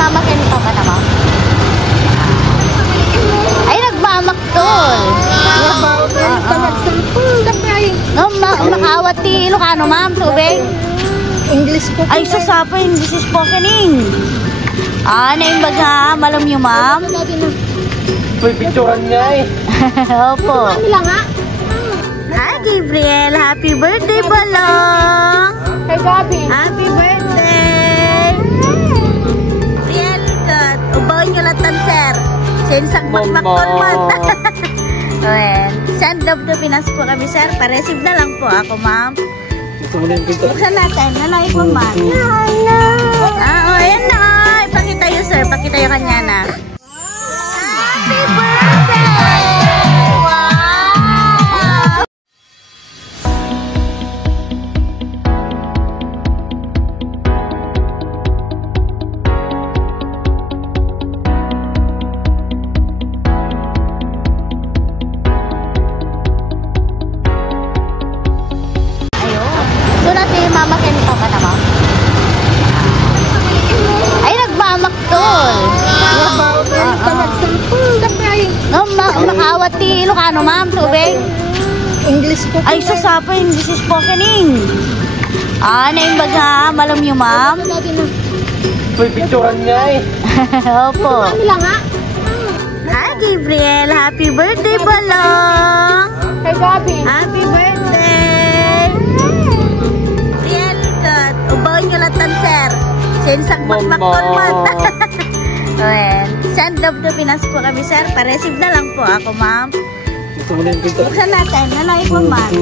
Mama Kento ka na, Ma'am? Ay, nagmamaktol. No, makawat ti Ilocano, Ma'am, tubig. English po. Ay, sasapa, English is spokening. Naimbaga, malam nyo, Ma'am? May picturean niya eh. Opo. Hi, Gabriel. Happy birthday, Balong. Hey, Gabi. Happy birthday. Gabriel, kat. Ubaw nyo latan, sir. Sinsak magmakton. Send love to Pinas po kami, sir. Pa-receive na lang po ako, Ma'am. Buksan natin. Nalay po, Ma'am. Ayan na. Ipakita yun, sir. Pakita yun kanya na. Happy birthday! Mama Kento ka na, Ma'am? Ay, nagmamaktol. No, makawat ti Ilocano, Ma'am, tubig. English po. Ay, sasapa, English is spokening. Naimbaga, malam nyo, Ma'am? May picturean niya eh. Opo. Hi, Gabriel. Happy birthday, Balong. Hey, Gabi. Happy birthday. Ubaw nyo latan, sir. Sinsak magmakton. Send love to Pinas po kami, sir. Pa-receive na lang po ako, Ma'am. Buksan natin. Nalay po, Ma'am.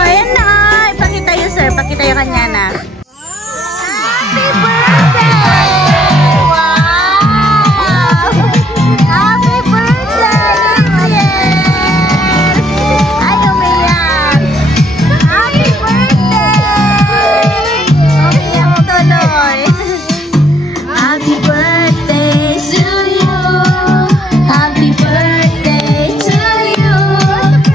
Ayan na. Ipakita yun, sir. Pakita yun kanya na. Happy birthday! Wow! Happy birthday! Ay, umiyak. Happy birthday! Umiyak tuloy. Happy birthday to you. Happy birthday to you.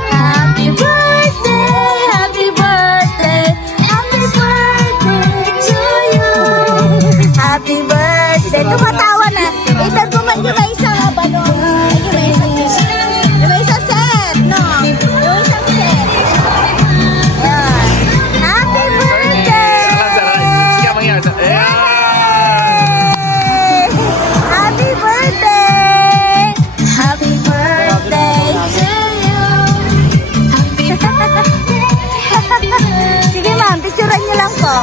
Happy birthday, happy birthday, happy birthday to you. Happy birthday. Tumatawa na. Itan ko man yung may isang abano. Yung may isang set. No. Yung isang set. Ayan. Happy birthday. Happy birthday! Happy birthday to you! Sige, Ma'am, picturean nyo lang po.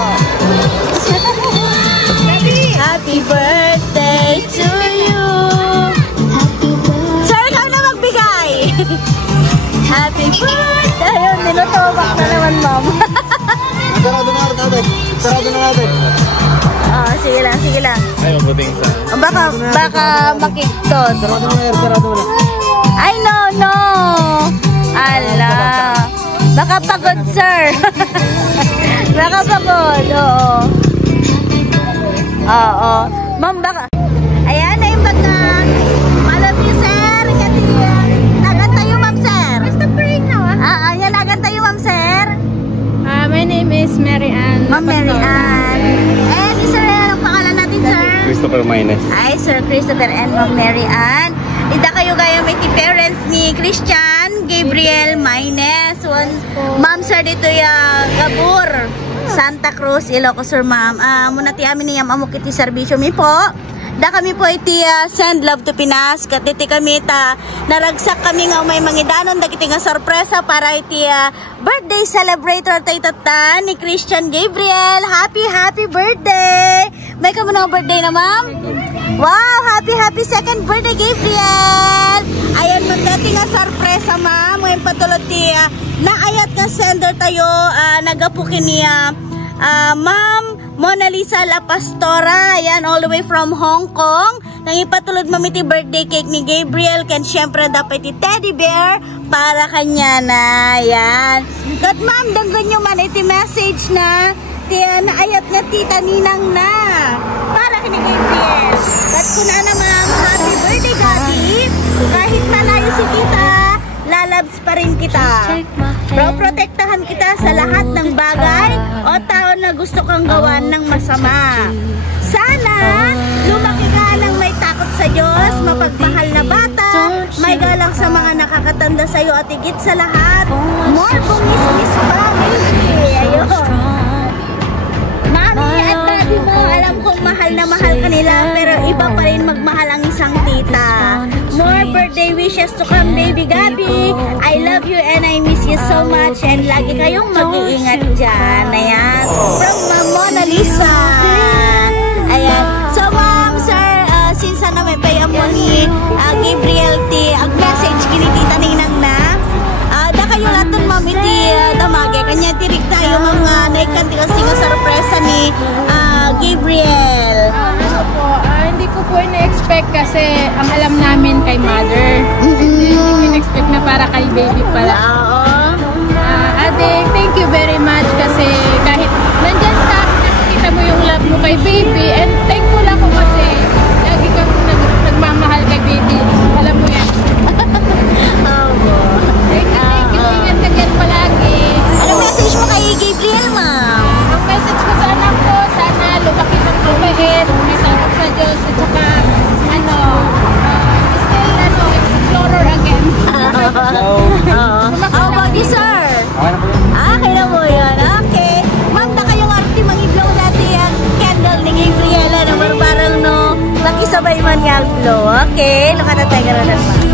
Happy birthday to you! Sir, ikaw na magbigay! Happy birthday! Ayun, ninutobak na naman, Ma'am. Sarado na natin. Sarado na natin. Sige lang, sige lang. Ay, mabuting sa... Baka makikton. Sarado na yan, sarado na. Ay, no. Ala. Baka pagod, sir. Baka pagod, oo. Oo. Ma'am, baka... Ayan, naimbag na. Alam niyo, sir. Nagan tayo, Ma'am, sir. Basta praying na, Ayan, nagan tayo, Ma'am, sir. My name is Mary Ann. Ma'am Mary Ann. And, sir, anong pangalan natin, sir? Christopher Maynes. Ay, Sir Christopher and Ma'am Mary Ann. Ida kayo gaya may parents ni Christian Gabriel Maynes. Ma'am, sir, dito ya Gabur, Santa Cruz, Ilocos, sir, ma'am. Muna ti amin niyam amok iti servisyo mi po. Da kami po iti send love to Pinas. Katiti kami naragsak kami nga may mangidanon dagiti nga sorpresa para iti birthday celebrator tayo tata ni Christian Gabriel. Happy birthday! May ka mo na birthday na, ma'am? Wow! Happy second birthday, Gabriel! Ayan, magdati nga sorpresa, ma'am. Ngayon patulot ti naayat nga sender tayo nagapukin niya Ma'am Mona Lisa La Pastora. Ayan, all the way from Hong Kong. Nangipatulod mamiti birthday cake ni Gabriel. Ken syempre dapat iti teddy bear para kanya na. Ayan. Kat ma'am, danggan nyo man iti message na naayat nga tita ninang na para kini Gabriel. Kat kuna na ma'am, happy birthday Gabi. Kahit malayo si tita, lalabs pa rin kita. Protektahan kita sa lahat ng bagay o tao na gusto kang gawan ng masama. Sana sa Diyos, mapagmahal na bata, may galang sa mga nakakatanda sa'yo at higit sa lahat, more bungis-ngis pa, baby. Ayun. Mami at daddy mo, alam kong mahal na mahal ka nila, pero iba pa rin magmahal ang isang tita. More birthday wishes to come, baby Gabby. I love you and I miss you so much, and lagi kayong mag-iingat dyan. Ayan. From Mona Lisa. Ayan. So, ma'am, sir, since may payam mo ni Gabriel T, ang message kini tita ninang na, da kayo natin, ma'am, iti damage. Kanya tirig tayo mga naikanti kasi nga sorpresa ni Gabriel. Ano po, hindi ko po ina-expect kasi ang alam namin kay mother. Hindi ko ina-expect na para kay baby pala. Oo. Ate, thank you very much kasi kahit nandyan ka, nakikita mo yung love mo kay baby, and thankful ako kasi lagi kang nagmamahal kay baby. Alam mo yan. Thank you. Ingat ka dyan palagi. Ano message mo kay Gabriel, ma'am? Ang message ko sa anak ko, sana lumaki ng lumahit, may sarap sa Diyos, at saka, still, explorer again. How about you, sir? Kaya mo yan. Okay. Ma'am, na kayong arti mag-iblaw natin ang candle ni Gabriel. Barang no, nakisabay man nga glow. Okay, luka na tayo na naman.